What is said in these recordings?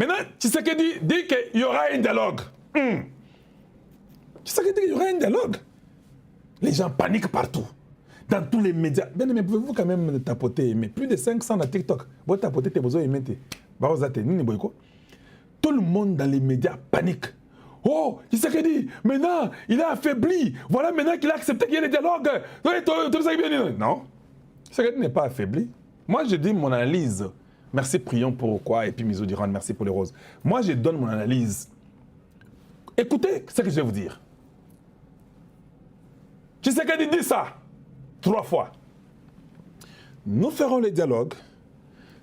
Maintenant, Tshisekedi dit qu'il y aura un dialogue. Tshisekedi dit qu'il y aura un dialogue. Les gens paniquent partout. Dans tous les médias. Bien, mais pouvez-vous quand même tapoter, mais plus de 500 dans TikTok. Vous tapotez, vous avez mis. Tout le monde dans les médias panique. Oh, Tshisekedi, maintenant, il a affaibli. Voilà maintenant qu'il a accepté qu'il y ait des dialogues. Non, Tshisekedi n'est pas affaibli. Moi, je dis mon analyse. Merci, prions pour quoi. Et puis, Mizo Diran, merci pour les roses. Moi, je donne mon analyse. Écoutez ce que je vais vous dire. Tshisekedi dit ça 3 fois. Nous ferons les dialogues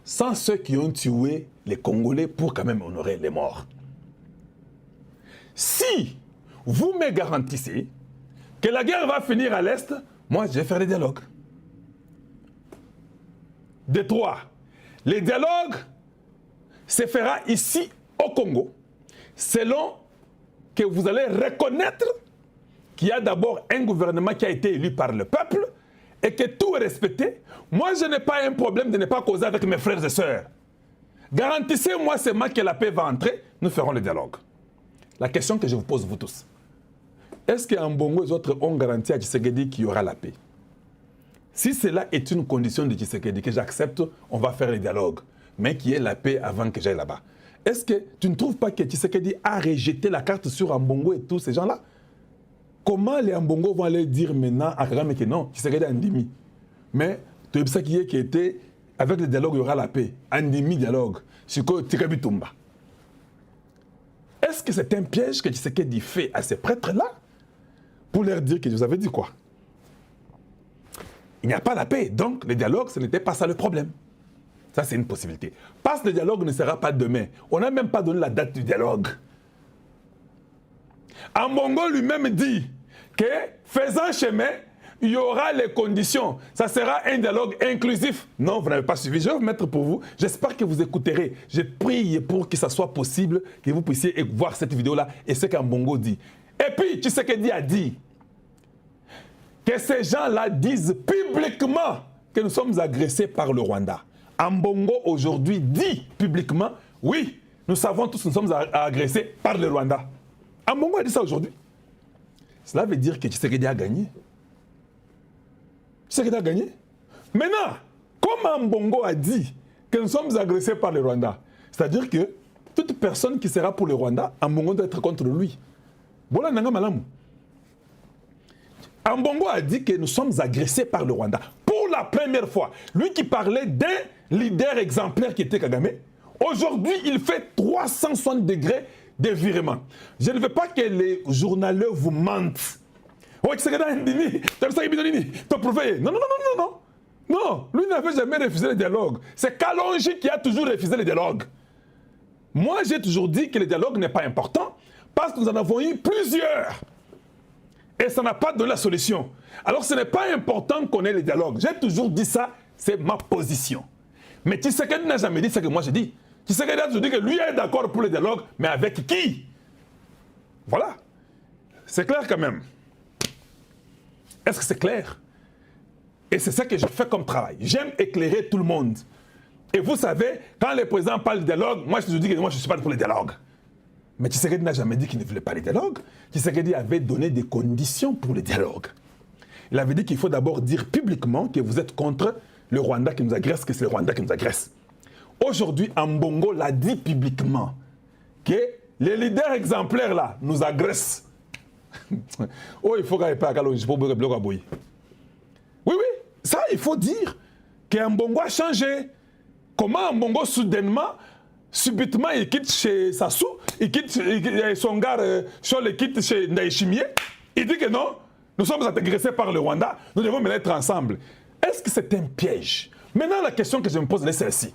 sans ceux qui ont tué les Congolais pour quand même honorer les morts. Si vous me garantissez que la guerre va finir à l'Est, moi je vais faire les dialogues. De 3, les dialogues se fera ici au Congo, selon que vous allez reconnaître qu'il y a d'abord un gouvernement qui a été élu par le peuple et que tout est respecté. Moi, je n'ai pas un problème de ne pas causer avec mes frères et sœurs. Garantissez-moi seulement que la paix va entrer, nous ferons le dialogue. La question que je vous pose, vous tous, est-ce qu'en Bongo, les autres ont garanti à Tshisekedi qu'il y aura la paix? Si cela est une condition de Tshisekedi que j'accepte, on va faire le dialogue, mais qu'il y ait la paix avant que j'aille là-bas. Est-ce que tu ne trouves pas que Tshisekedi a rejeté la carte sur Ambongo et tous ces gens-là? Comment les Ambongo vont aller dire maintenant à Kagame que non, Tshisekedi a Ndimi? Mais tu sais qui était avec le dialogue, il y aura la paix. Ndimi dialogue. Siko Tikabi Tumba. Est-ce que c'est un piège que Tshisekedi fait à ces prêtres-là pour leur dire que je vous avais dit quoi? Il n'y a pas la paix. Donc, le dialogue, ce n'était pas ça le problème. Ça, c'est une possibilité. Parce que le dialogue ne sera pas demain. On n'a même pas donné la date du dialogue. Ambongo lui-même dit que faisant chemin, il y aura les conditions. Ça sera un dialogue inclusif. Non, vous n'avez pas suivi. Je vais vous mettre pour vous. J'espère que vous écouterez. Je prie pour que ça soit possible, que vous puissiez voir cette vidéo-là et ce qu'Ambongo dit. Et puis, Tshisekedi a dit que ces gens-là disent publiquement que nous sommes agressés par le Rwanda. Ambongo aujourd'hui dit publiquement, oui, nous savons tous que nous sommes agressés par le Rwanda. Ambongo a dit ça aujourd'hui. Cela veut dire que Tshisekedi a gagné. Tshisekedi a gagné. Maintenant, comme Ambongo a dit que nous sommes agressés par le Rwanda, c'est-à-dire que toute personne qui sera pour le Rwanda, Ambongo doit être contre lui. Voilà nanga malamu. Ambongo a dit que nous sommes agressés par le Rwanda. Pour la première fois, lui qui parlait d'un leader exemplaire qui était Kagame, aujourd'hui il fait 360 degrés de virement. Je ne veux pas que les journaleux vous mentent. Oh, non, non, non, non, non. Non, lui n'avait jamais refusé le dialogue. C'est Kalonji qui a toujours refusé le dialogue. Moi, j'ai toujours dit que le dialogue n'est pas important parce que nous en avons eu plusieurs. Et ça n'a pas donné la solution. Alors, ce n'est pas important qu'on ait le dialogue. J'ai toujours dit ça, c'est ma position. Mais Tshisekedi n'a jamais dit ce que moi j'ai dit. Tshisekedi a toujours dit que lui est d'accord pour le dialogue, mais avec qui? Voilà. C'est clair quand même. Est-ce que c'est clair? Et c'est ça que je fais comme travail. J'aime éclairer tout le monde. Et vous savez, quand le président parle de dialogue, moi je te dis que moi je ne suis pas pour le dialogue. Mais Tshisekedi n'a jamais dit qu'il ne voulait pas le dialogue. Tshisekedi avait donné des conditions pour le dialogue. Il avait dit qu'il faut d'abord dire publiquement que vous êtes contre le Rwanda qui nous agresse, que c'est le Rwanda qui nous agresse. Aujourd'hui, Ambongo l'a dit publiquement que les leaders exemplaires là nous agressent. Oh, il faut qu'il n'y ait pas à Kalonji pour bloquer à Boyi. Oui, oui, ça il faut dire qu'Ambongo a changé. Comment Ambongo subitement, il quitte chez Sassou, il quitte son gars, il quitte chez Ndaïchimier. Il dit que non, nous sommes agressés par le Rwanda, nous devons me mettre ensemble. Est-ce que c'est un piège? Maintenant, la question que je me pose, c'est celle-ci.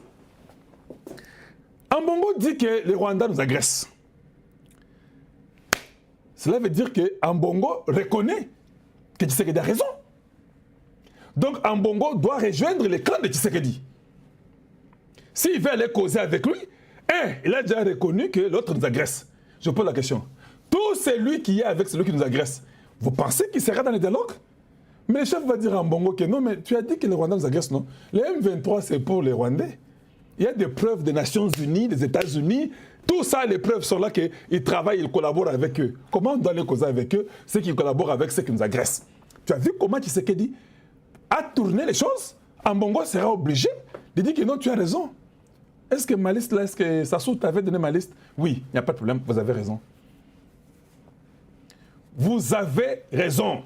Ambongo dit que le Rwanda nous agresse. Cela veut dire que Ambongo reconnaît que Tshisekedi a raison. Donc Ambongo doit rejoindre le clan de Tshisekedi. S'il veut aller causer avec lui, il a déjà reconnu que l'autre nous agresse. Je pose la question. Tout celui qui est avec celui qui nous agresse, vous pensez qu'il sera dans le dialogue? Mais le chef va dire à Ambongo que non, mais tu as dit que les Rwandais nous agressent, non? Les M23, c'est pour les Rwandais. Il y a des preuves des Nations Unies, des États-Unis. Tout ça, les preuves sont là qu'ils travaillent, ils collaborent avec eux. Comment on doit les causer avec eux? Ceux qui collaborent avec ceux qui nous agressent. Tu as vu comment Tshisekedi a tourné les choses? Ambongo sera obligé de dire que non, tu as raison. Est-ce que ma liste là, est-ce que Sassou t'avait donné ma liste? Oui, il n'y a pas de problème, vous avez raison. Vous avez raison.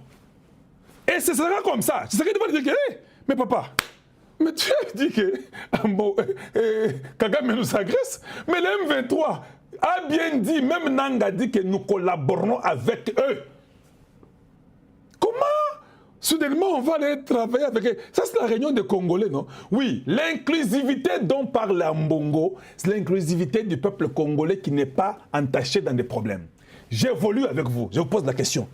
Et ce sera comme ça. Tshisekedi va dire que, hey, mais papa, mais tu as dit que Kagame nous agresse. Mais le M23 a bien dit, même Nanga dit que nous collaborons avec eux. Comment soudainement on va aller travailler avec eux? Ça c'est la réunion des Congolais, non? Oui, l'inclusivité dont parle Ambongo, c'est l'inclusivité du peuple congolais qui n'est pas entaché dans des problèmes. J'évolue avec vous, je vous pose la question.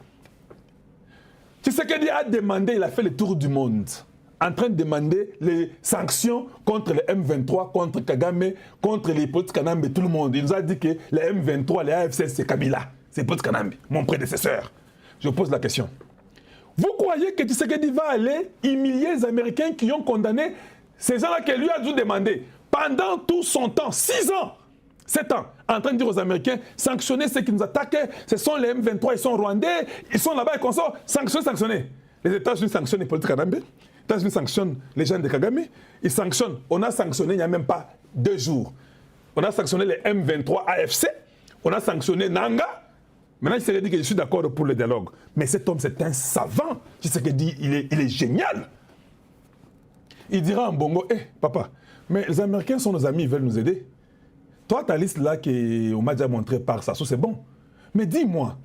Tshisekedi a demandé, il a fait le tour du monde, en train de demander les sanctions contre les M23, contre Kagame, contre les Hippolyte Kanambe, tout le monde. Il nous a dit que les M23, les AFC, c'est Kabila, c'est Hippolyte Kanambe, mon prédécesseur. Je pose la question. Vous croyez que Tshisekedi va aller humilier les Américains qui ont condamné ces gens-là que lui a dû demander pendant tout son temps, 6 ans, 7 ans, en train de dire aux Américains, sanctionner ceux qui nous attaquent, ce sont les M23, ils sont rwandais, ils sont là-bas et qu'on sort, sanctionner. Les États-Unis sanctionnent Hippolyte Kanambe. Les États-Unis sanctionnent les gens de Kagame, ils sanctionnent, on a sanctionné il n'y a même pas 2 jours. On a sanctionné les M23 AFC, on a sanctionné Nanga. Maintenant, il s'est dit que je suis d'accord pour le dialogue. Mais cet homme, c'est un savant. Tu sais qu'il dit, il est génial. Il dira en Bongo, hé, papa, mais les Américains sont nos amis, ils veulent nous aider. Toi, ta liste là qu'on m'a déjà montrée par Sassou, c'est bon. Mais dis-moi,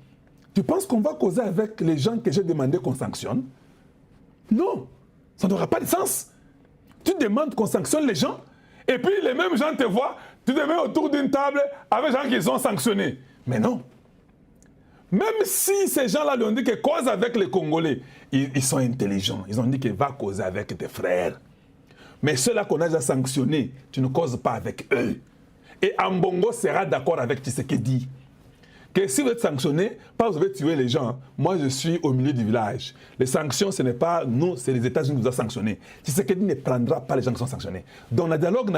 tu penses qu'on va causer avec les gens que j'ai demandé qu'on sanctionne? Non. Ça n'aura pas de sens. Tu demandes qu'on sanctionne les gens, et puis les mêmes gens te voient, tu te mets autour d'une table avec des gens qui sont sanctionnés. Mais non. Même si ces gens-là lui ont dit qu'ils causent avec les Congolais, ils sont intelligents. Ils ont dit qu'ils vont causer avec tes frères. Mais ceux-là qu'on a déjà sanctionnés, tu ne causes pas avec eux. Et Ambongo sera d'accord avec Tshisekedi. Que si vous êtes sanctionné, pas vous avez tué les gens. Moi, je suis au milieu du village. Les sanctions, ce n'est pas nous, c'est les États-Unis qui nous ont sanctionnés. Tshisekedi ne prendra pas les gens qui sont sanctionnés. Dans le dialogue,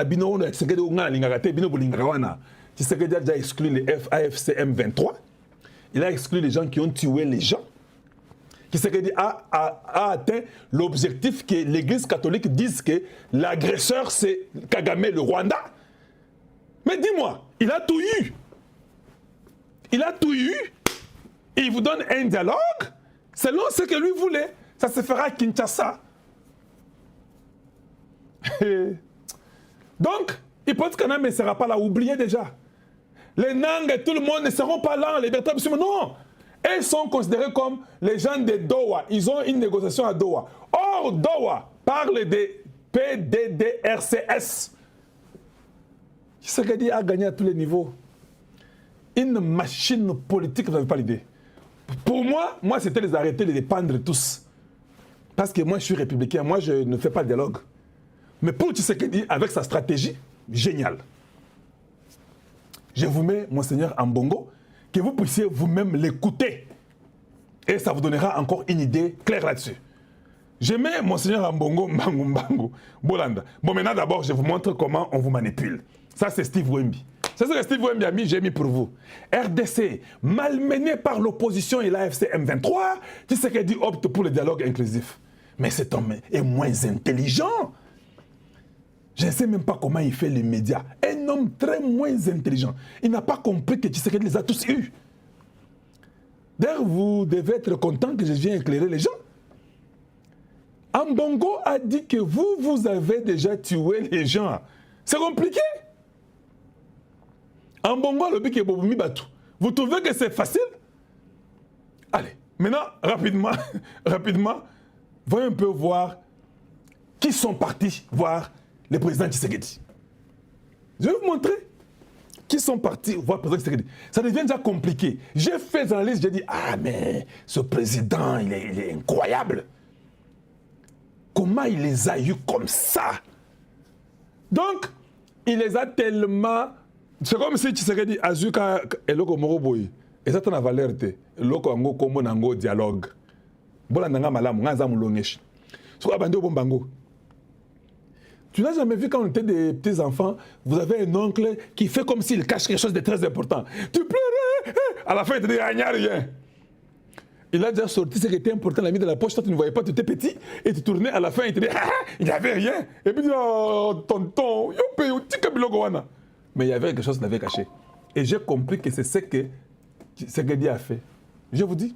Tshisekedi a déjà exclu les AFC M23. Il a exclu les gens qui ont tué les gens. Tshisekedi a atteint l'objectif que l'Église catholique dise que l'agresseur, c'est Kagame, le Rwanda. Mais dis-moi, il a tout eu. Il a tout eu. Il vous donne un dialogue selon ce que lui voulait. Ça se fera à Kinshasa. Donc, Hippolyte Kanambe ne sera pas là. Oubliez déjà. Les Nang et tout le monde ne seront pas là. Les Bertrand Bisimou, non. Ils sont considérés comme les gens de Doha. Ils ont une négociation à Doha. Or, Doha parle des PDDRCS. Tshisekedi a gagné à tous les niveaux. Une machine politique, vous n'avez pas l'idée. Pour moi, c'était les arrêter, les dépendre tous. Parce que moi, je suis républicain. Moi, je ne fais pas de dialogue. Mais pour Tshisekedi, avec sa stratégie, génial. Je vous mets, Monseigneur Ambongo, que vous puissiez vous-même l'écouter. Et ça vous donnera encore une idée claire là-dessus. Je mets Monseigneur Ambongo, Mbangu, Bolanda. Bon, maintenant, d'abord, je vous montre comment on vous manipule. Ça, c'est Steve Wemby. C'est ce que Steve Wemby a mis, j'ai mis pour vous. RDC, malmené par l'opposition et l'AFC M23, Tshisekedi opte pour le dialogue inclusif. Mais cet homme est moins intelligent. Je ne sais même pas comment il fait les médias. Un homme très moins intelligent. Il n'a pas compris que Tshisekedi les a tous eus. D'ailleurs, vous devez être content que je vienne éclairer les gens. Ambongo a dit que vous avez déjà tué les gens. C'est compliqué. Ambongo a le but que Bobomi Batou. Vous trouvez que c'est facile? Allez, maintenant, rapidement, voyons un peu voir qui sont partis voir le président Tshisekedi. Je vais vous montrer qui sont partis voir le président Tshisekedi. Ça devient déjà compliqué. J'ai fait dans la liste, j'ai dit, ah mais ce président, il est incroyable. Comment il les a eus comme ça? Donc, il les a tellement... C'est comme si Tshisekedi a eu eloko moko boye. Et ça, tu as valeur. Eloko ango komo nango dialogue. Bola nanga malamu, nga za mulongeshi. So abande obombango. Tu n'as jamais vu quand on était des petits enfants, vous avez un oncle qui fait comme s'il cache quelque chose de très important. Tu pleurais, à la fin il te dit, il n'y a rien. Il a déjà sorti ce qui était important, il l'a mis dans la poche, toi tu ne voyais pas, tu étais petit, et tu tournais à la fin, il te dit, il n'y avait rien. Et puis il dit, oh, tonton, mais il y avait quelque chose qu'il avait caché. Et j'ai compris que c'est ce que Tshisekedi a fait. Je vous dis.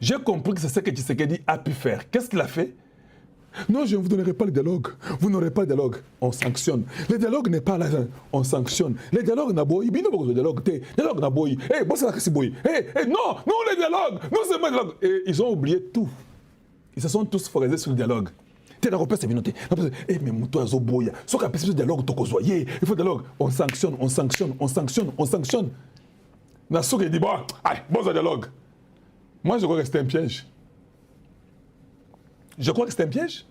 J'ai compris que c'est ce que Tshisekedi a pu faire. Qu'est-ce qu'il a fait? Non, je ne vous donnerai pas le dialogue. Vous n'aurez pas de dialogue. On sanctionne. Le dialogue n'est pas là. On sanctionne. Le dialogue n'a pas eu. Le dialogue n'a pas eu. Eh, bon, c'est là que c'est boy. Eh, non, non, le dialogue. Non, c'est pas le dialogue. Et ils ont oublié tout. Ils se sont tous focalisés sur le dialogue. Tu es dans le c'est bien noté. Eh, mais toi, Zoboya. Ce qu'on appelle ce dialogue, il faut dialogue. On sanctionne, on sanctionne, on sanctionne, on sanctionne. Nassou qui dit, bon, allez, bon, ça dialogue. Moi, je crois que c'était un piège. Je crois que c'est un piège.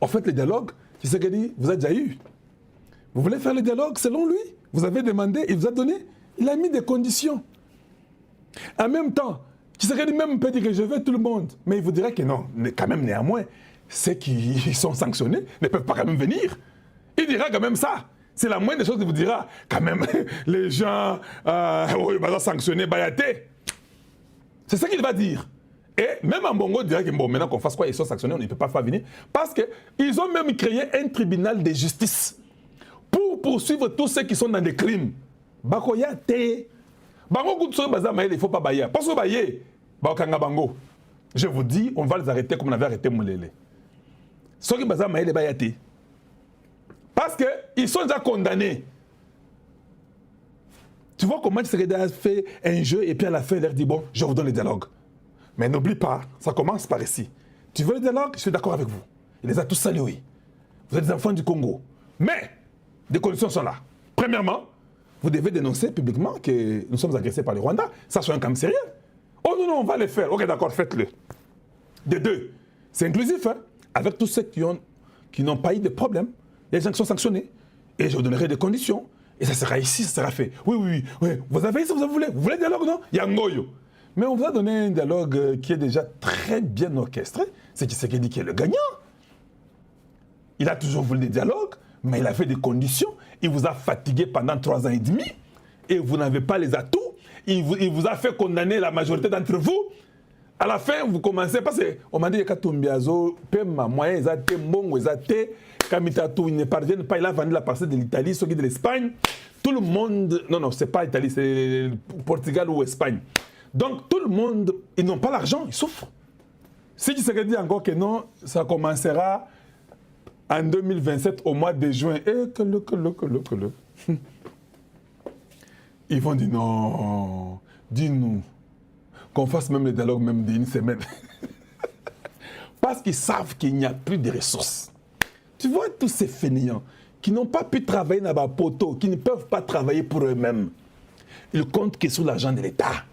En fait, le dialogue, Tshisekedi vous a déjà eu. Vous voulez faire le dialogue selon lui? Vous avez demandé, il vous a donné. Il a mis des conditions. En même temps, Tshisekedi même peut dire que je veux tout le monde. Mais il vous dirait que non, mais quand même néanmoins, ceux qui sont sanctionnés ne peuvent pas quand même venir. Il dira quand même ça. C'est la moindre des choses qu'il vous dira. Quand même, les gens, oui, ils vont sanctionner Bayaté. C'est ça qu'il va dire. Et même en Bongo, il dirait que bon, maintenant qu'on fasse quoi, ils sont sanctionnés, on ne peut pas faire venir. Parce qu'ils ont même créé un tribunal de justice pour poursuivre tous ceux qui sont dans des crimes. Bakoya te. Bango Goutso Bazama, il ne faut pas bailler. Parce que bailler, Bakanga Bango. Je vous dis, on va les arrêter comme on avait arrêté Moulele. Ceux qui Bazama, il est baillé. Parce qu'ils sont déjà condamnés. Tu vois comment Tshisekedi a fait un jeu et puis à la fin, il leur dit bon, je vous donne le dialogue. Mais n'oublie pas, ça commence par ici. Tu veux le dialogue? Je suis d'accord avec vous. Il les a tous salués. Vous êtes des enfants du Congo. Mais, des conditions sont là. Premièrement, vous devez dénoncer publiquement que nous sommes agressés par le Rwanda. Ça, c'est un camp sérieux. Oh non, non, on va le faire. Ok, d'accord, faites-le. De deux, c'est inclusif, hein, avec tous ceux qui n'ont pas eu de problème. Les gens qui sont sanctionnés. Et je vous donnerai des conditions. Et ça sera ici, ça sera fait. Oui, oui, oui. Vous avez ça, vous voulez. Vous voulez le dialogue, non? Il y a Ngoyo. Mais on vous a donné un dialogue qui est déjà très bien orchestré. C'est Tshisekedi qui est le gagnant. Il a toujours voulu des dialogues, mais il a fait des conditions. Il vous a fatigué pendant 3 ans et demi. Et vous n'avez pas les atouts. Il vous a fait condamner la majorité d'entre vous. À la fin, vous commencez, parce qu'on m'a dit que Katumbiazo, Pema, moyen, Ezate, Mbongo, Ezate, Kamitatou, ils ne parviennent pas. Il a vendu la parcelle de l'Italie, ceux qui de l'Espagne. Tout le monde, non, c'est pas l'Italie, c'est Portugal ou Espagne. Donc, tout le monde, ils n'ont pas l'argent, ils souffrent. Si tu se dit encore que non, ça commencera en 2027, au mois de juin. Et que Ils vont dire non, dis-nous, qu'on fasse même le dialogue même d'une semaine. Parce qu'ils savent qu'il n'y a plus de ressources. Tu vois tous ces fainéants qui n'ont pas pu travailler dans leur poteau, qui ne peuvent pas travailler pour eux-mêmes. Ils comptent que sur l'argent de l'État.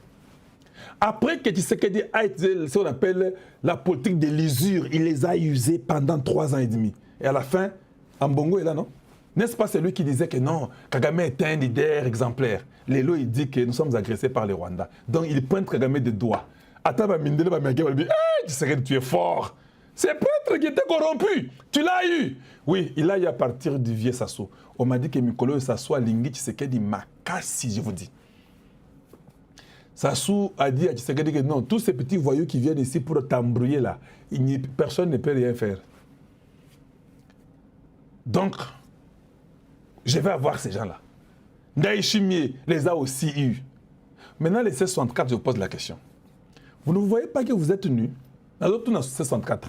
Après que Tshisekedi a utilisé ce qu'on appelle la politique de l'usure, il les a usés pendant 3 ans et demi. Et à la fin, Ambongo est là, non? N'est-ce pas celui qui disait que non, Kagame est un leader exemplaire? Lélo, il dit que nous sommes agressés par les Rwandais. Donc il pointe Kagame de doigts. Attends, Mindele va me dire, hey, Tshisekedi, tu es fort. C'est prêtre qui était corrompu. Tu l'as eu. Oui, il a eu à partir du vieux Sassou. On m'a dit que Mikolo Sassou a lingui Tshisekedi Makassi, je vous dis. Sassou a dit à Tshisekedi que non, tous ces petits voyous qui viennent ici pour t'embrouiller là, personne ne peut rien faire. Donc, je vais avoir ces gens-là. Ndaïchimie les a aussi eus. Maintenant, les C64, je vous pose la question. Vous ne voyez pas que vous êtes nus? Dans l'autre C64,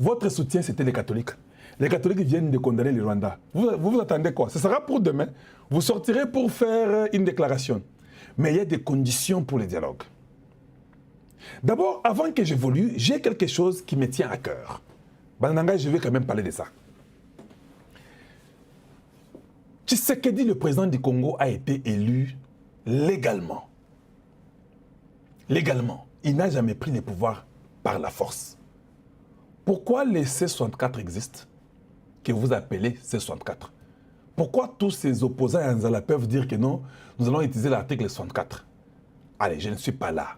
votre soutien, c'était les catholiques. Les catholiques viennent de condamner les Rwandais. Vous attendez quoi? Ce sera pour demain. Vous sortirez pour faire une déclaration. Mais il y a des conditions pour le dialogue. D'abord, avant que j'évolue, j'ai quelque chose qui me tient à cœur. Bananga, je vais quand même parler de ça. Tshisekedi, le président du Congo, a été élu légalement. Légalement. Il n'a jamais pris le pouvoir par la force. Pourquoi les C64 existent, que vous appelez C64? Pourquoi tous ces opposants à Nzala peuvent dire que non, nous allons utiliser l'article 64? Allez, je ne suis pas là.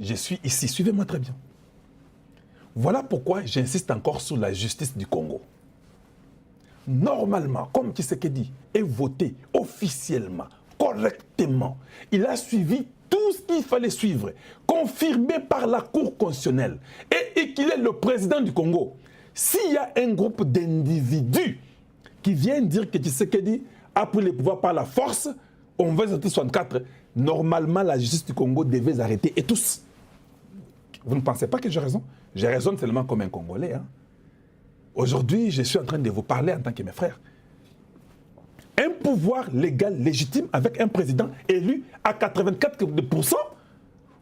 Je suis ici. Suivez-moi très bien. Voilà pourquoi j'insiste encore sur la justice du Congo. normalement, comme Tshisekedi est voté officiellement, correctement, il a suivi tout ce qu'il fallait suivre, confirmé par la Cour constitutionnelle, et qu'il est le président du Congo. S'il y a un groupe d'individus qui vient dire que Tshisekedi a pris le pouvoir par la force, on va sortir 64, normalement la justice du Congo devait arrêter, et tous. Vous ne pensez pas que j'ai raison? Je raisonne seulement comme un Congolais. Hein. Aujourd'hui, je suis en train de vous parler en tant que mes frères. Un pouvoir légal, légitime, avec un président élu à 84%,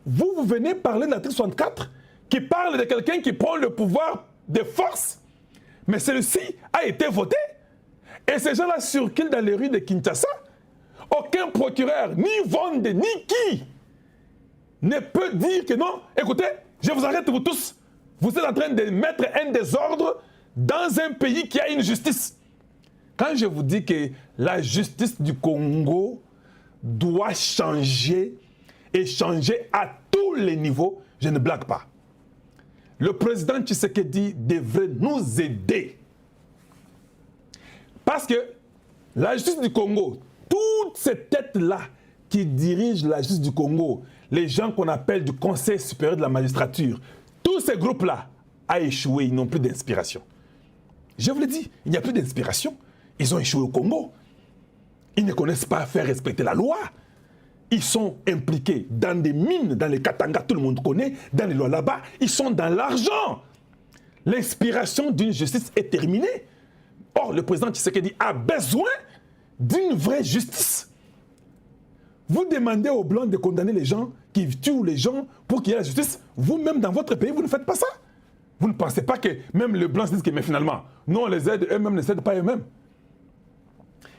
vous venez parler de l'article 64 qui parle de quelqu'un qui prend le pouvoir de force, mais celui-ci a été voté. Et ces gens-là circulent dans les rues de Kinshasa. Aucun procureur, ni Vonde, ni qui, ne peut dire que non, écoutez, je vous arrête vous tous. Vous êtes en train de mettre un désordre dans un pays qui a une justice. Quand je vous dis que la justice du Congo doit changer et changer à tous les niveaux, je ne blague pas. Le président Tshisekedi devrait nous aider. Parce que la justice du Congo, toutes ces têtes-là qui dirigent la justice du Congo, les gens qu'on appelle du Conseil supérieur de la magistrature, tous ces groupes-là ont échoué, ils n'ont plus d'inspiration. Je vous l'ai dit, il n'y a plus d'inspiration. Ils ont échoué au Congo. Ils ne connaissent pas faire respecter la loi. Ils sont impliqués dans des mines, dans les Katanga, tout le monde connaît, dans les lois là-bas. Ils sont dans l'argent. L'inspiration d'une justice est terminée. Or, le président Tshisekedi a besoin d'une vraie justice. Vous demandez aux Blancs de condamner les gens qui tuent les gens pour qu'il y ait la justice. Vous-même, dans votre pays, vous ne faites pas ça. Vous ne pensez pas que même les Blancs se disent que mais finalement, non, on les aide, eux-mêmes ne s'aident pas eux-mêmes.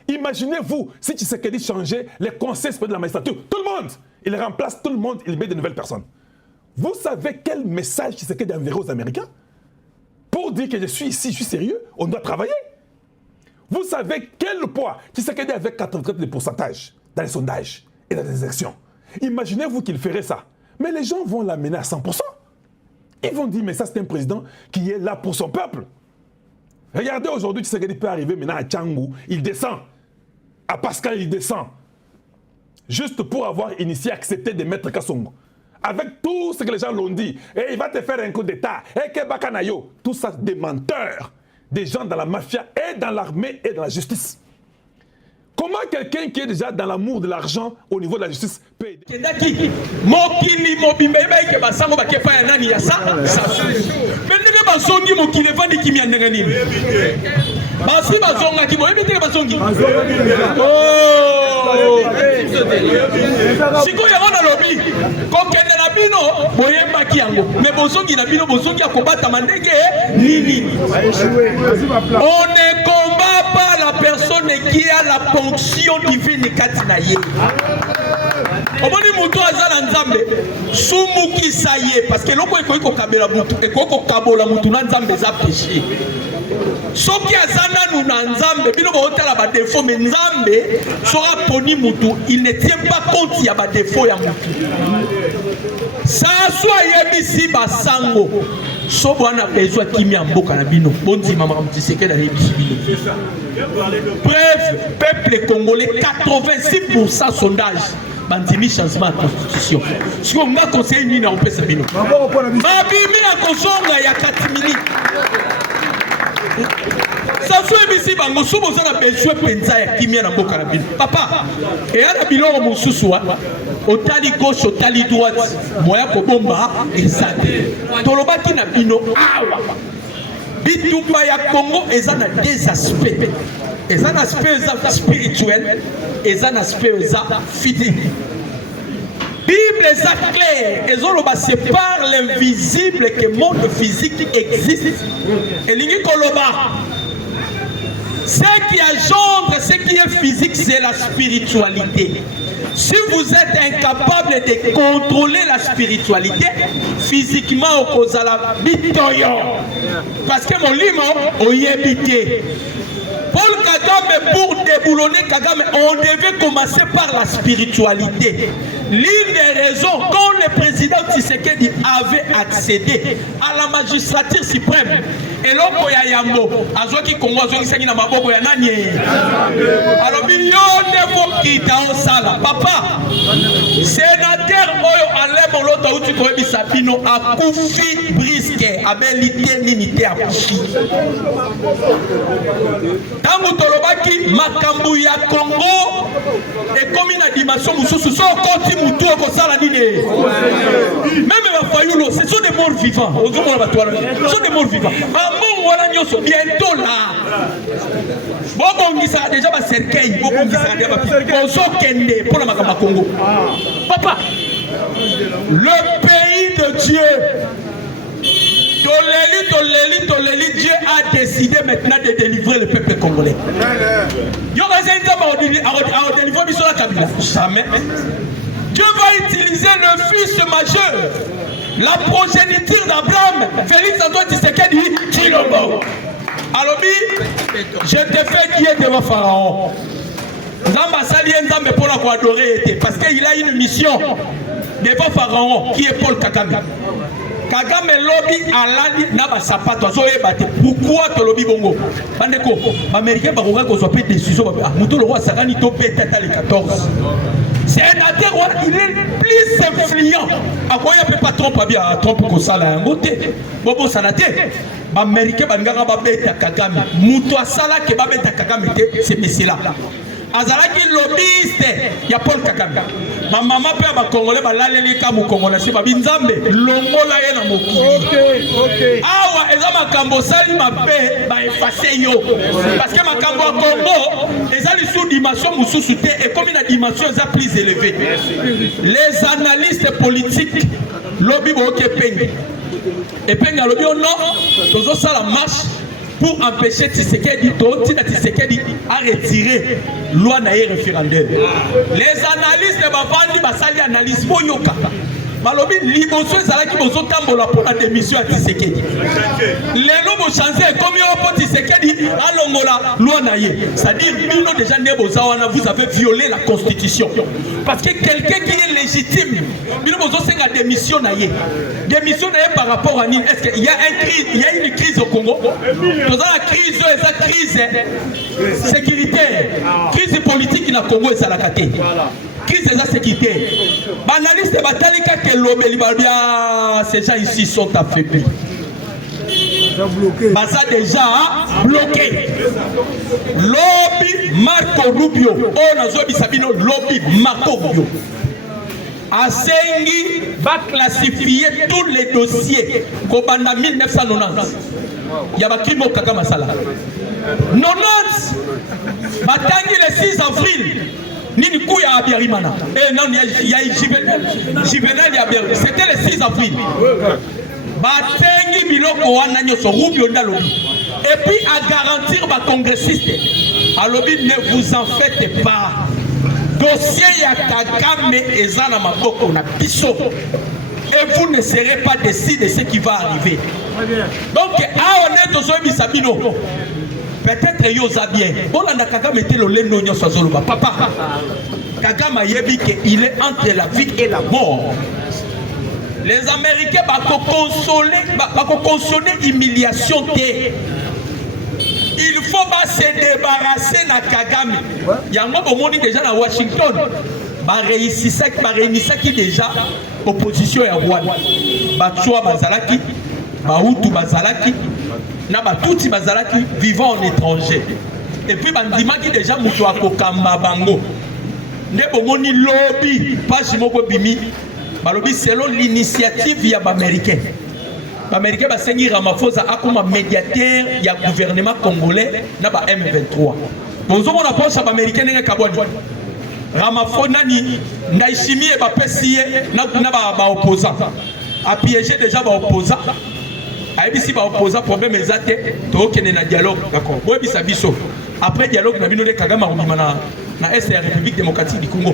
Imaginez-vous si Tshisekedi changeait les conseils de la magistrature. Tout le monde, il remplace tout le monde, il met de nouvelles personnes. Vous savez quel message Tshisekedi enverrait aux Américains? Pour dire que je suis ici, je suis sérieux, on doit travailler. Vous savez quel poids Tshisekedi avait 84% de pourcentage dans les sondages et dans les élections. Imaginez-vous qu'il ferait ça. Mais les gens vont l'amener à 100%. Ils vont dire, mais ça c'est un président qui est là pour son peuple. Regardez aujourd'hui, Tshisekedi peut arriver maintenant à Tchangou, il descend. À Pascal, il descend. Juste pour avoir initié, accepté de mettre Kassongo. Avec tout ce que les gens l'ont dit. Et il va te faire un coup d'État. Et que Bakanayo. Tout ça, des menteurs. Des gens dans la mafia et dans l'armée et dans la justice. Comment quelqu'un qui est déjà dans l'amour de l'argent au niveau de la justice peut aider? Basi bazonga ki boyebi te bazongi. Siko ya wana lobi ko kende na bino boyemba ki yango mais bozongi na bino bozongi akobata mandenge nini. On ne combat pas la personne qui a la ponction divine katina ye. Omoni mutu azala nzambe sumuki saye parce que loko eko kabela mutu eko kabola mutu na nzambe za péché. Soki azana nous na nzambe bino ba hotela ba défaut mais nzambe sera poni mutu il ne tient pas compte ya ba défaut ya mutu. Ça soit yebisi ba sango so bwana bezwa kimia mboka na bino bonzi mama mtiseke na yebisi bino. Bref, peuple congolais 86% sondage bandimi changement de constitution. Si on va conseiller ni na opesa bino. Mabimi ya kozonga ya 4 minutes. Ça soit ici bango subo zana besoin penza ya kimia na mboka na bino. Papa, et ala biloko mosusu wa otali gauche otali droite moya ko bomba ezate. Tolobaki na bino awa. Bitupa ya Congo ezana deux aspects. Ezana un aspect spirituel, ezana un aspect physique. Bible est claire, c'est par l'invisible que le monde physique existe. Et l'ingé koloba, ce qui engendre, ce qui est physique, c'est la spiritualité. Si vous êtes incapable de contrôler la spiritualité, physiquement, vous allez bitoyo. Parce que mon limo, on y est bité. Paul Kagame, pour déboulonner Kagame, on devait commencer par la spiritualité. l'une des raisons quand le président Tshisekedi avait accédé à la magistrature suprême, et l'homme ya yambo, azoki Congo azoki sangi na maboko ya nani. Alors millions de fois qui t'a sala, papa, sénateur oyo alemo l'autre où tu connais Bisapino a koufi brisque, abelité n'unité a koufi. Tango tolobaki makambu ya Congo et comme une dimension mususu so koti mutu ko sala nini. Même ma fayulo, ce sont des morts vivants. Ce sont des morts vivants. Ambon wala nyoso bientôt là. Bobongisa déjà ba cercueil, bobongisa déjà ba bozo kende pour la makamba Congo. Papa, le pays de Dieu. Toleli, Dieu a décidé maintenant de délivrer le peuple congolais. Jamais. Dieu va utiliser le fils majeur, la progéniture d'Abraham, Félix Antoine Tshisekedi Tshilombo. Alors, je te fais guider devant Pharaon. Parce qu'il a une mission devant Pharaon qui est Paul Kagame. Kagame lobby alali na ba sapato azoye bate pourquoi to lobby bongo bandeko américain ba koka ko sope décision ba muto le roi sakani to peut-être les 14 c'est un roi il est plus influent akoya pe pas trompe bien trompe ko sala ngote bobo sanate ba américain ba ngaka ba beta Kagame muto asala ke ba beta Kagame te c'est monsieur là azalaki lobbyiste ya Paul Kagame. Ma maman pe ba Congolais ba laleli ka mu Congolais se ba binzambe longola ye na mokili. OK. Awa eza makambo sali mabe ba effacer yo. Parce que makambo ya Congo ezali sous dimension mususu te et comme une dimension eza plus élevée. Les analystes politiques lobby bo kepenge. Et penga lobby non tozo sala marche pour empêcher Tshisekedi à retirer loi na référendaire. Les analystes de Bavandi basali analyse boyoka. Balobi liboso ezalaki bozo tambola pour la démission à Tshisekedi. Les lois vont changer comme yo pour Tshisekedi alongola loi na ye. C'est-à-dire bino déjà ne bozawana vous avez violé la constitution. Parce que quelqu'un qui est légitime, bino bozo senga démission na ye. Démission na ye par rapport à ni est-ce qu'il y a une crise au Congo? Dans la crise sécuritaire, crise politique na Congo et Salakate. Crise de la sécurité. Banaliste de Batalika que ces gens ici sont affaiblis. Baza déjà bloqué. Lobby Marco Rubio. On a zobi Sabino lobby Marco Rubio. Asengi va classifier tous les dossiers qu'au 1990. Il y a un au Kaka Masala. 90, Batangi le 6 avril. Nini Kouya Abiyarimana. Et non, il y a Juvenal Abiyarimana. C'était le 6 avril. Batangi Biloko Wananyo so Rubio Ndalobi. Et puis à garantir ma congressiste. Alobi, ne vous en faites pas. Dossier ya Kagame ezana maboko na biso. Et vous ne serez pas déçus de ce qui va arriver. Donc, à honnête aux Bisabino, peut-être yosa bien. Bon, on a Kagame était le leno nyoso zoluba. Papa, Kagame yebi que il est entre la vie et la mort. Les Américains vont consoler humiliation té. Il faut pas se débarrasser de Kagame. Il y a un moment déjà à Washington. Réunissaki déjà opposition à Rwanda. Batsua Bazalaki, Bahutu Bazalaki, Nabatuti Bazalaki vivant en étranger. Et puis Bandimaki déjà Moutoua Kokamba Bango. Nebomoni lobby, pas Jimoko Bimi. Balobi selon l'initiative ya Américain. Américain va sengi Ramaphosa a comme médiateur du gouvernement congolais na ba M23. Bonzo mon approche à Américain n'est Kaboni. Ramaphosa nani Ndaishimi et ba PCA na ba opposant. A piégé déjà ba opposant. A ebisi ba opposant problème ezate to kene na dialogue d'accord. Bo ebisa biso. Après dialogue na bino de Kagame na Est la République démocratique du Congo.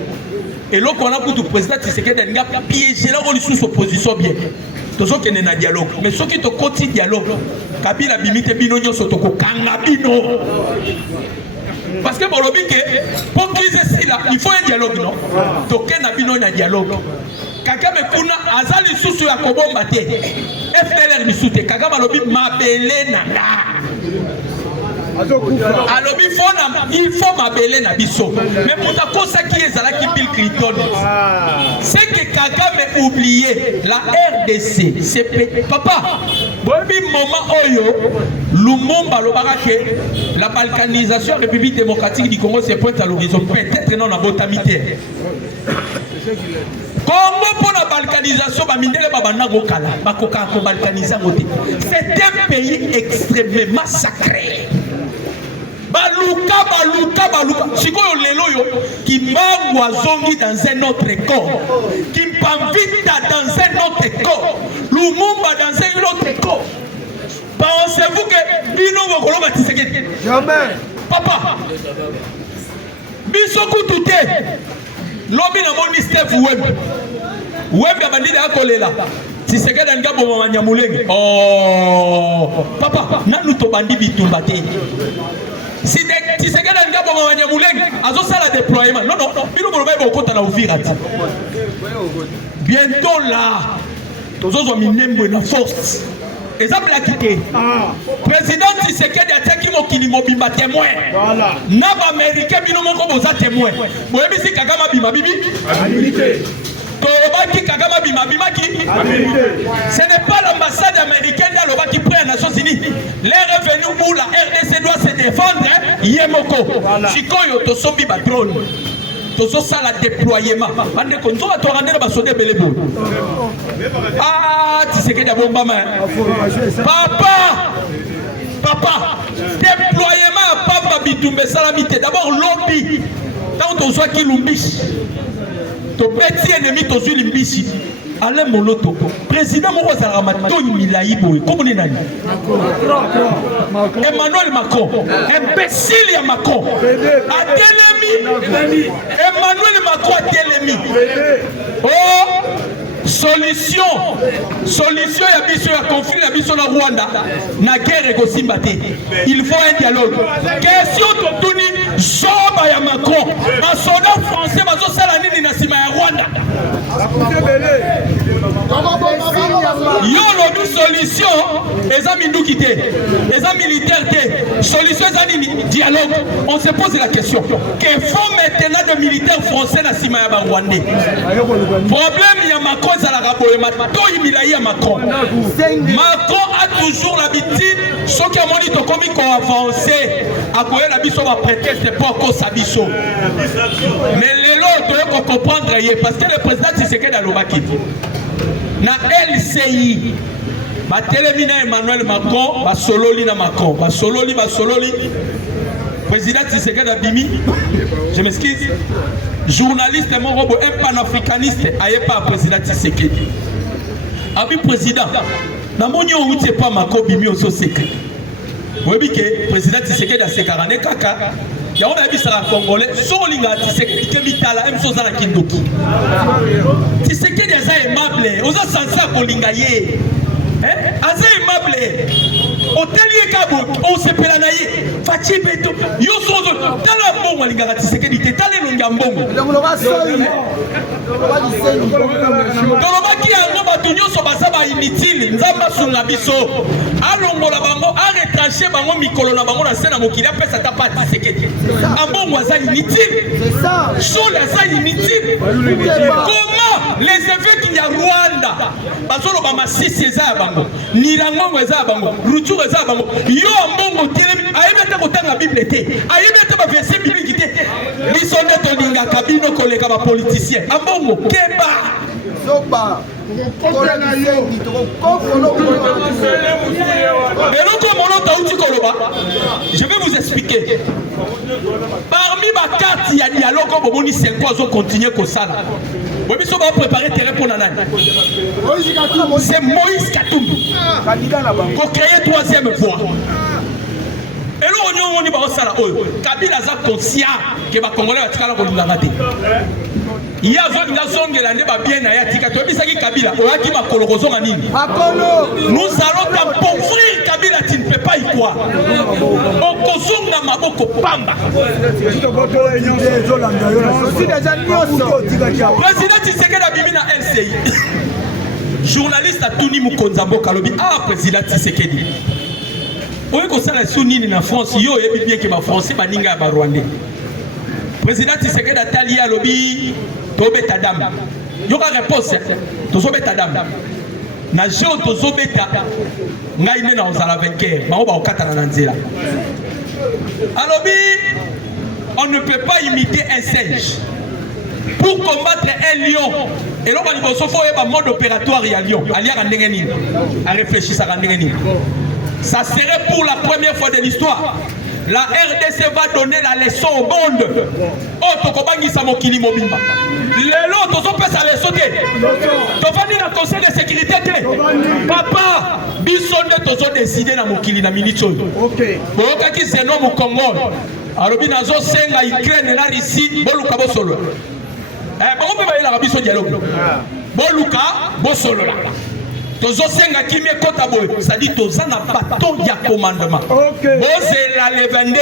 Et là qu'on a pour le président Tshisekedi a piégé la sous opposition bien. Toujours qu'il y a un dialogue. Mais ceux qui te continuent dialogue, Kabila bimite bino nyoso toko kanga bino. Parce que bolobi pour qu'ils aient là, il faut un dialogue, non? Donc il y a un dialogue. Kagame kuna azali susu ya kobomba te. FDLR misute Kagame alobi mabele nanga. Alobi il faut mabele na biso. Mais pour ta cause qui est là qui Bill Clinton. C'est que Kagame oublié la RDC. C'est papa. Bobi moment oyo Lumumba lobaka ke la balkanisation République démocratique du Congo se pointe à l'horizon. Peut-être non na botamité. Congo pour la balkanisation, c'est un pays extrêmement sacré. Baluka. Si vous qui mangwa zongi dans un autre corps, qui m'invite dans un autre corps, Lumumba dans un autre corps. Pensez-vous que Bino Vokolo Tshisekedi? Jamais. Papa. Bisoku Touté. Lobi na moni Steph Web ya bandide akolela. Tshisekedi anga bomama nyamulenge. Oh, papa, nanu to bandi bitumba te. Si Tshisekedi anga bomama nyamulenge, azo sala déploiement. Non, bino boloba bokota na Uvira. Bientôt là, tozo minembo na force. Exemple la quitté. Président Tshisekedi a teki mokili mobimba témoin. Voilà. Naba américain bino moko boza témoin. Boyebi si Kagame bima bibi. Habilité. Tobaki Kagame bima bima ki. Habilité. Ce n'est pas l'ambassade américaine là qui prend les Nations Unies. Les revenus où la RDC doit se défendre, yemoko. Sikoyo to sombi ba drone. Tozo sala déploiement. Ande konzo va to rendre ba sonné belebo. Ah, Tshisekedi a bomba main. Papa, déploiement à Papa Bitumbe Salamité. D'abord lobby. Tant on soit qui l'umbishi. Ton petit ennemi ton sur l'umbishi. Alain Moloto, président Morosa Ramaton Milaïbo, comment on est là? Emmanuel Macron, imbécile Macron, Adelemi, Emmanuel Macron Adelemi. Oh, solution ya biso ya conflit ya biso na Rwanda, na guerre et Gosimbate. Il faut un dialogue. Question totuni, soba ya Macron, un soldat français bazo sala nini na sima ya Rwanda. Yo lobi solution eza minduki te eza militaire te solution eza nini dialogue. On se pose la question que faut maintenant de militaires français na sima ya Rwandais. Problème ya Macron za la raboye matoyi milai ya Macron a toujours l'habitude ce qui a moni to komi ko avancer akoye la biso ba prétexte pour ko sabiso. Mais lelo to comprendre parce que le président Tshisekedi alobaki na LCI batelemina Emmanuel Macron basololi na Macron basololi président Tshisekedi abimi, je m'excuse, journaliste mon robot un panafricaniste aye pas président Tshisekedi abi président na moni on uti pas Macron bimi au secret webi ke président Tshisekedi a sekarane kaka ya on a vu ça congolais solinga Tshisekedi ke mitala emso za na kindoki Tshisekedi aza aimable oza censé kolinga ye aza aimable oteli kabo on se pela na ye fachi beto yo sozo tala mbongo linga Tshisekedi te tala longa mbongo tolobaki yango bato nyonso baza ba inutile nzamba sunga biso alongola bango arretraché bango mikolo na bango na sena mokili apesa ta pa Tshisekedi ambongo aza inutile sole aza inutile. Comment les évêques ya Rwanda bazoloba masisi eza ya bango nilangongo eza ya bango ruturo eza ya bango yo ambongo telemi ayebete kotanga Bible te ayebete ba verset biblique te biso nde tolinga kabino koleka ba politicien ambongo keba soba je vais vous expliquer. Parmi ma carte, il y a dialogue comme c'est quoi on continue comme ça. Oui, mais on va préparer terrain pour Nana. C'est Moïse Katumbi. Pour créer troisième voie. Et là, on y va au Sala. Kabila a conscient que les Congolais vont être là. Il y a une zone de l'année bien à Yatika. Tu as dit Kabila. Nous allons appauvrir Kabila. kabila tu ne peux pas y croire okozonga maboko pamba président Tshisekedi abimi na LCI journaliste atuni Mukonza Mboka alobi président Tshisekedi oye kosala so nini na France yo yebi bien ke ba français baninga ya ba rwandais président Tshisekedi atali alobi tobeta dame yoka réponse tozobeta dame na jeu tozobeta ngai ne na ozala vainqueur bango ba okatana na nzela alobi on ne peut pas imiter un singe pour combattre un lion et là il faut un mode opératoire ya lion aliaka ndenge nini a réfléchir ça ndenge nini ça serait pour la première fois de l'histoire la RDC va donner la leçon au monde. Oh, tokobangisa mokili mobimba. Lelo tozopesa leçon te. Tovandi na conseil de sécurité te. Papa, bisonde tozo décider na mokili na minute oyo. OK. Boka ki zeno mu Congo. Alobi nazo senga Ukraine na Russie boluka bosolo. Bango pe ba ila biso dialogue. Boluka bosolo la. Tozo senga kimi kota boy, ça dit toza na baton ya commandement. Boze la levende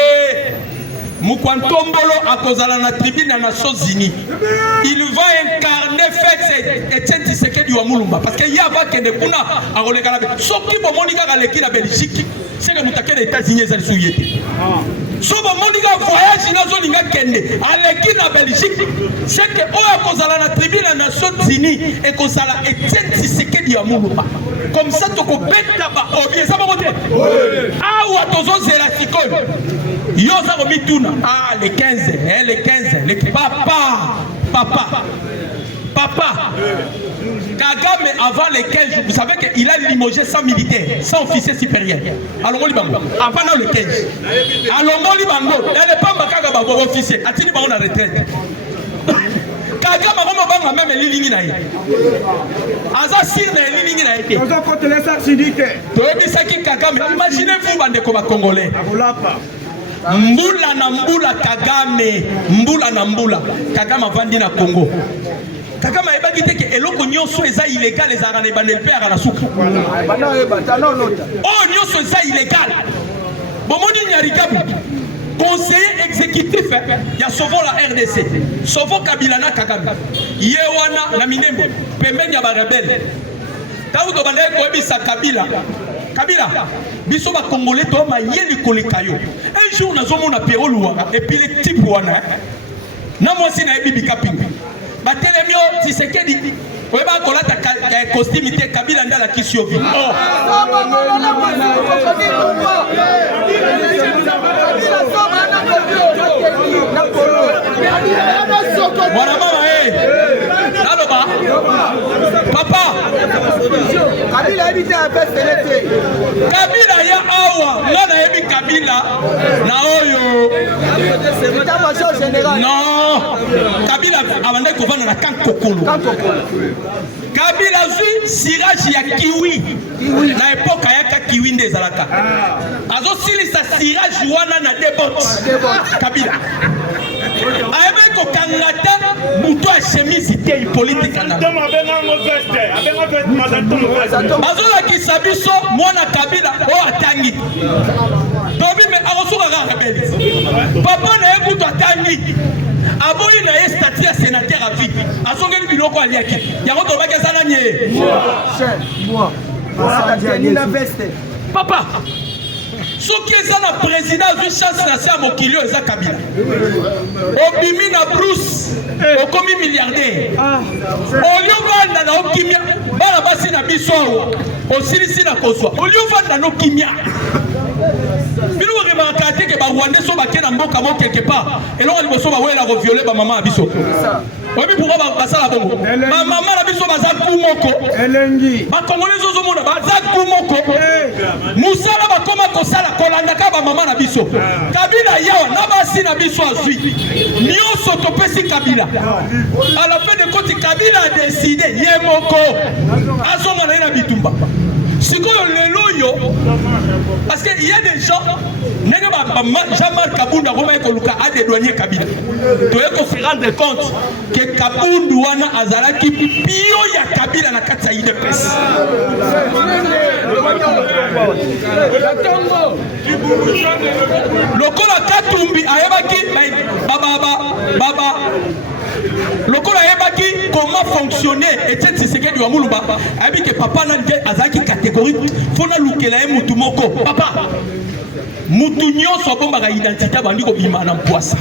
Mukwantombolo akozala na tribune na Nations Unies. Il va incarner fait Etienne Tshisekedi wa Mulumba parce que yava kende kuna akoleka na soki bomoni kaka leki na Belgique, c'est que mutake na États-Unis ezali suyete. So bomoni ka voyage na zolinga kende aleki na Belgique, c'est que oya kozala na tribune na Nations Unies et kozala Etienne Tshisekedi wa Mulumba. Comme ça toko beta ba obie ça ba mote. Awa tozo zela sikoyo. Yo ça ko mituna. Les 15, les 15, les papa. Kagame avant les 15 jours, vous savez qu'il a limogé 100 militaires, 100 officiers supérieurs. Allons Libango. Avant le 15. Allons Libango. Elle n'est pas Makaga Babo officier. A-t-il pas en retraite? Kagame a même l'iligne na ye. Aza sir na l'iligne na ye. Aza côté les syndiqués. Toyebi saki Kagame. Imaginez-vous bande comme Congolais. Mbula na mbula Kagame, mbula na mbula Kagame avandi na Congo. Kagame ayebaki te ke eloko nyonso eza illégal ezalaka na ebandeli mpe yaka na suka. Oh nyonso eza illégal. Bomoni Nyarikabu, conseiller exécutif ya Sovo la RDC, Sovo Kabila na Kagame. Yewana na Minembo, pembeni ya ba rebelle. Tauto bande koyebisa Kabila. Biso ba Congolais to ma yeli koleka yo. Un jour na zomo na Pierrot Louanga et puis les types wana. Na moi si na ebibi kapinga. Ba telemio Tshisekedi. Oyeba kolata costume te Kabila ndala kisiovi. Oh. Voilà mama Naloba. Papa. Kabila habite à Bestelete. Kabila ya awa, ngana yebi Kabila na oyo. État-major général. Non. Kabila abandai kovana na Kankokolo. Kabila zui sirage ya kiwi. Na époque ya kiwi nde ezalaka. Azo silisa sirage wana na debot. Kabila. Avec kokangata buto a chemise te politique na. Azola ki sabiso mwana Kabila o atangi. Tobi me akosuka ka rebelle. Papa na ekuto atangi. Aboyi na ye statut ya sénateur à vie. Asongeli biloko aliaki. Yango to baka sana nye. Moi. Papa. Ce qui est la présidence du chance nationale à Mokilio et Kabila. Obimi na Bruce, au commis milliardaire. Au lieu de na Okimia, bala basi na biso, au silisi na Koswa. Au lieu de na Okimia. Bino remarquez que ba Rwandais so ba kena mboka mo quelque part. Et là ils so ba wela ko violer ba maman biso. Obi pourquoi ba sala bongo. Ba maman na biso baza kumoko. Elengi. Ba Congolais zo mona baza kumoko. Musala ba koma ko sala kolanda ka ba maman na biso. Kabila yawa na basi na biso azui. Nyoso to pesi Kabila. À la fin de compte Kabila a décidé yemoko. Azonga na bitumba. sikoyo lelo yo parce que il y a des gens Jean-Marc Kabunda comme ekoluka a dédouaner Kabila doye ko se rendre compte que Kabundu wana azalaki pio ya Kabila na kati ya UDPS lokola Katumbi ayebaki baba lokola ayebaki comment fonctionner Etienne Tshisekedi wa Muluba ayebi que papa na nde azalaki catégorie fona lukela ye mutu moko papa mutu nyonso abombaka identité bandi kobima na mpwasa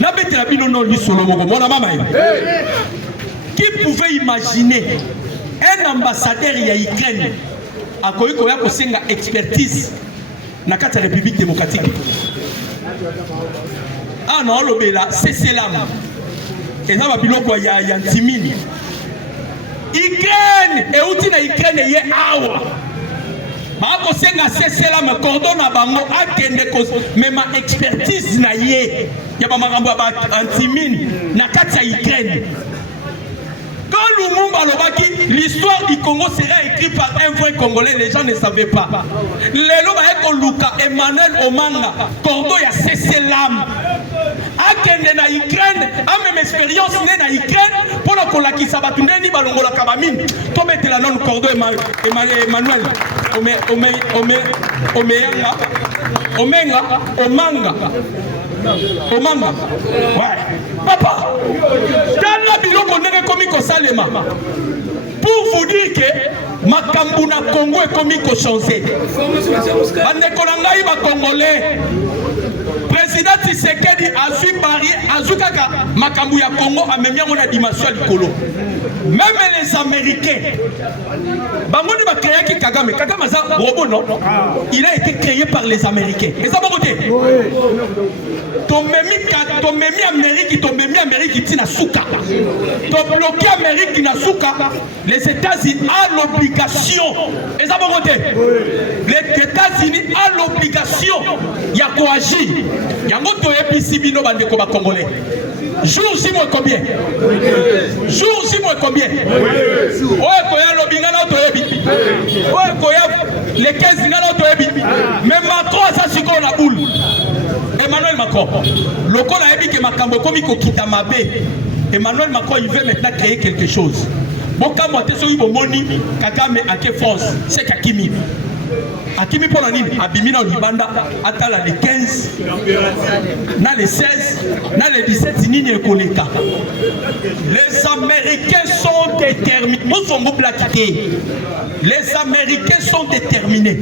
na betela bino non lisolo moko mona mama qui pouvait imaginer un ambassadeur ya Ukraine akoki koya kosenga expertise na kati ya République démocratique non lobela c'est cela et ça va biloko ya ntimini Ukraine et outi na Ukraine ye awa Mako senga sesela me cordon na bango akende ko mema expertise na ye ya ba makambo ba antimine na kati ya Ukraine. Quand Lumumba lobaki l'histoire du Congo serait écrite par un vrai Congolais, les gens ne savaient pas. Lelo ba eko Luka Emmanuel Omanga cordon ya seselam akende na Ukraine a même expérience né na Ukraine pour la kolakisa batundeni balongola kabamine to metela non cordon Emmanuel Omanga. Ouais. Papa, dans la biloko ndenge komi ko salema. Pour vous dire que makambu na Congo est komi ko changer. Bande kolanga ba Congolais. Président Tshisekedi a su parier azukaka makambu ya Congo a même na dimension likolo. Même les Américains. Bangoni ba créé ki Kagame za robot non. Il a été créé par les Américains. Et ça va côté. Tomemi Amérique tina souka. To bloquer Amérique na souka. Les États-Unis ont l'obligation. Et ça va côté. Les États-Unis ont l'obligation ya coagir. Yango to episi bino bande ko ba Congolais. Jour si moi combien? Jour si moi combien? Ouais koya lobinga na to ebi. Ouais koya les 15 ngana to ebi. Mais Macron ça siko na boule. Emmanuel Macron, le col a dit que Makambo komi ko kita mabe. Emmanuel Macron il veut maintenant créer quelque chose. Bon quand moi teso ibo moni Kagame ake force, c'est Kakimi. Akimi pour la nini abimi na Libanda atala les 15 na les 16 na les 17 nini ekoleka. Les Américains sont déterminés. Nous sommes blaqués. Les Américains sont déterminés.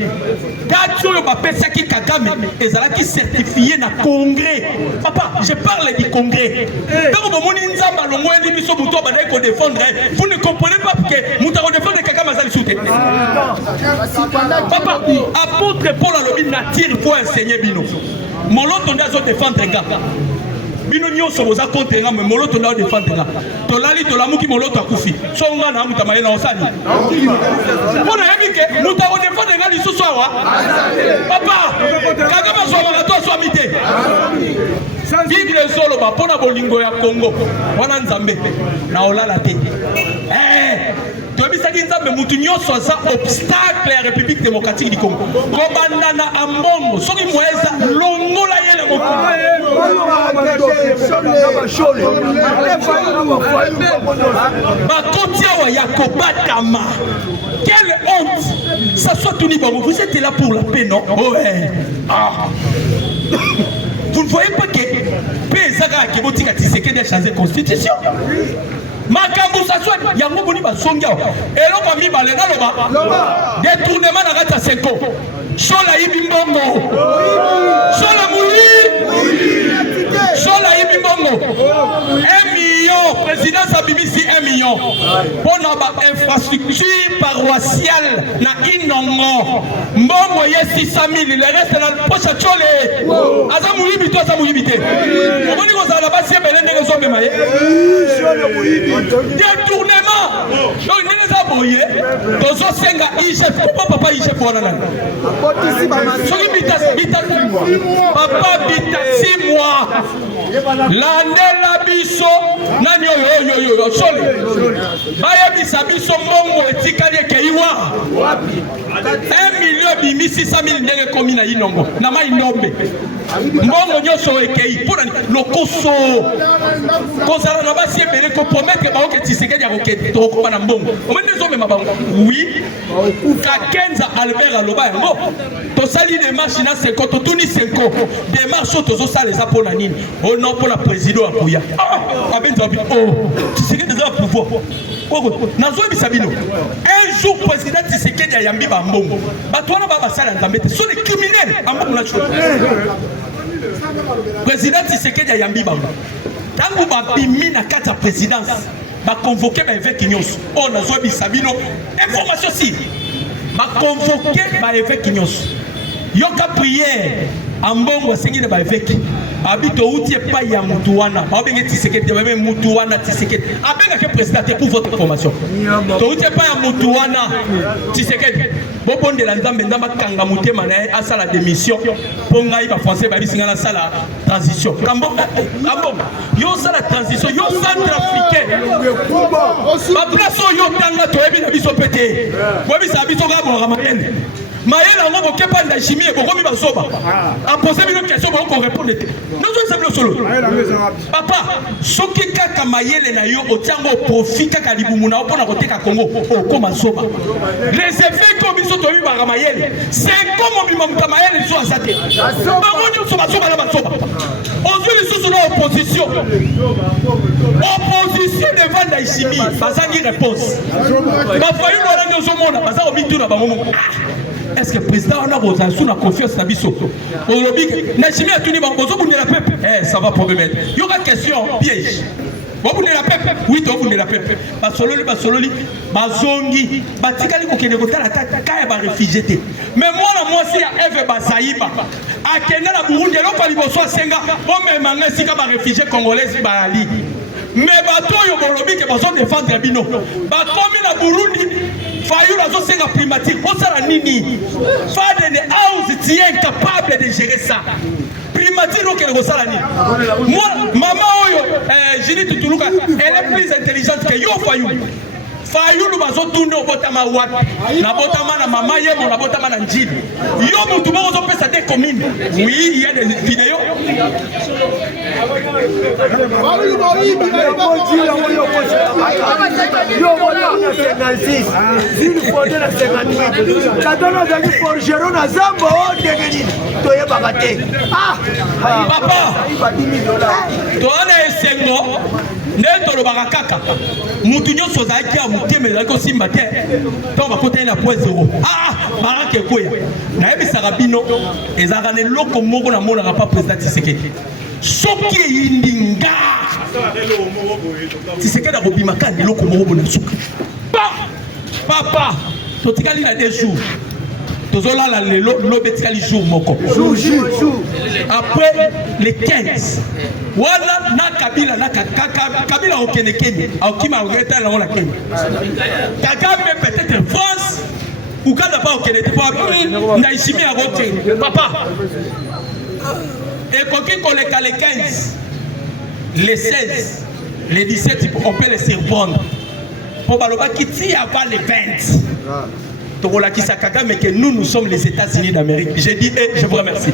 Quand on appelle ça qui Kagame, ils ont qui certifié na Congrès. Papa, je parle du Congrès. Quand vous avez dit que défendre, vous ne comprenez pas que nous avons défendu Kagame à soutenir. Papa, apôtre Paul a le nature pour enseigner Bino. Molo tonda zo défendre gars. Bino nyonso boza contre nga mais molo tonda défendre nga. Tolali tolamuki molo takufi. So nga na muta mayena osani. Bona yebike muta o défendre nga lisusu awa. Papa, Kagame so mala to so amité. Bible solo ba pona bolingo ya Congo. Wana nzambe na olala te. Tobisaki nzambe mutu nyonso aza obstacle ya République démocratique du Congo. Kobanda na ambongo soki moeza longola yele Bakotia ya kobatama. Quelle honte! Ça soit tout niveau. Vous êtes là pour la paix, non? Ouais. Vous ne voyez pas que Pézaka Kebotika Tshisekedi a changé de constitution? Makambu ça soit yango boni ba songia elo ba mi balenga loba détournement na kata seko sola yibi mbongo sola muli sola yibi mbongo 1 million président Sabimisi 1 million pour na infrastructure paroissiale na Inongo mbongo ye 600 000 le reste na poche chole aza muli bito aza muli bité oboni ko za la basi belende ko zombe maye détournement. Donc nous avons voyé dans un senga IGF. Pourquoi papa IGF pour la nana? Papa bita 6 mois. L'année la biso nanyo yo yo yo soli bayebisa biso mbongo etikali ekeiwa 1,600,000 ndenge komi na inongo na mai ndombe mbongo nyonso ekei mpona lokoso kozala na basi ebele koprometre baoke Tshisekedi ya kokende tokokoba na mbongo omende ezomema bango oui Kakenza Albert aloba yango tosali démarche na Senko totuni Senko démarche oyo tozosala eza mpona nini ono mpona président akoya abenza babi Tshisekedi eza pouvoir nazoyebisa bino un jour président Tshisekedi ayambi bambongo bato wana basala nzambe te so les criminels ambongo na cho président Tshisekedi ayambi bango tango babimi na kati ya présidence baconvoke baévêque nyonso oyo nazoyebisa bino information si baconvoke baévêque nyonso yoka prière ambongo asengi na baévêque abi touti epai ya mutu wana babenge Tshisekedi babe mutu wana Tshisekedi abengaka président te pour votre information touti epai ya mutu wana Tshisekedi bobondela nzambe ndamba kanga mutema na ye asala démission po ngai ba français babisinga na sala transition kambo yo sala transition yo centrafricain ba place yo tanga toyebi na biso pete bobisa biso ga bo ramayende mayela ngo bokepa nda chimie bokomi basoba apose bino question boko répondre te nozo sablo solo papa soki kaka mayele na yo otiango profit kaka libumu na opona koteka Congo okoma soba les effets comme biso to bibaka mayele c'est comme bima muta mayele so asate bango nyo soba soba na basoba ozuli susu na opposition devant nda chimie bazangi réponse ba fayu no na zomona bazao bitu na bango. Est-ce que le président a confiance dans biso? Ça va problème. Il y aura question piège. Vous la peuple, oui, vous la peuple. Basololi, bazongi, batikali kokende kotala kaka ba réfugié. Mais moi c'est Eve Basaïba. Akenda na Burundi loko liboso senga, o même ngesika ba réfugié congolais ba ali. Mais bato yo bolobi ke bazo défendre bino. Ba komi na Burundi fayu nazo senga primatique, o sala nini? Fadene house tient capable de gérer ça. Primatique au Kenya Salani. Moi, maman Oyo, Jini Tutuluka, elle est plus intelligente que Yo Fayou. Fayou nous bazo tourner au botama wat. Na botama na maman yemo na botama na njini. Yo mutu bo zo pesa des communes. Oui, il y a des vidéos. Papa, toana esengo nendo lo bakaka. Mutu nyoso zaki a muteme zaki simba te. To bakota na point 0. Barake koya. Na ebisaka bino ezaka ne loko moko na mona pas président Tshisekedi. Soki indinga Tshisekedi a robima kandi loko moko bona suka. Papa, totikali na 2 jours. Tozola la lobetikali jour moko. Après les 15. Wala na Kabila na Kabila okenekeni. Akima ogeta la la Kenya. Kagame peut-être France ou quand pas okenete pour na ishimi a voter. Papa. Et quand les 15, les 16, les 17, on peut les surprendre. Pour Baloba qui tire avant les 20. Mais que nous sommes les États-Unis d'Amérique. J'ai dit, je vous remercie.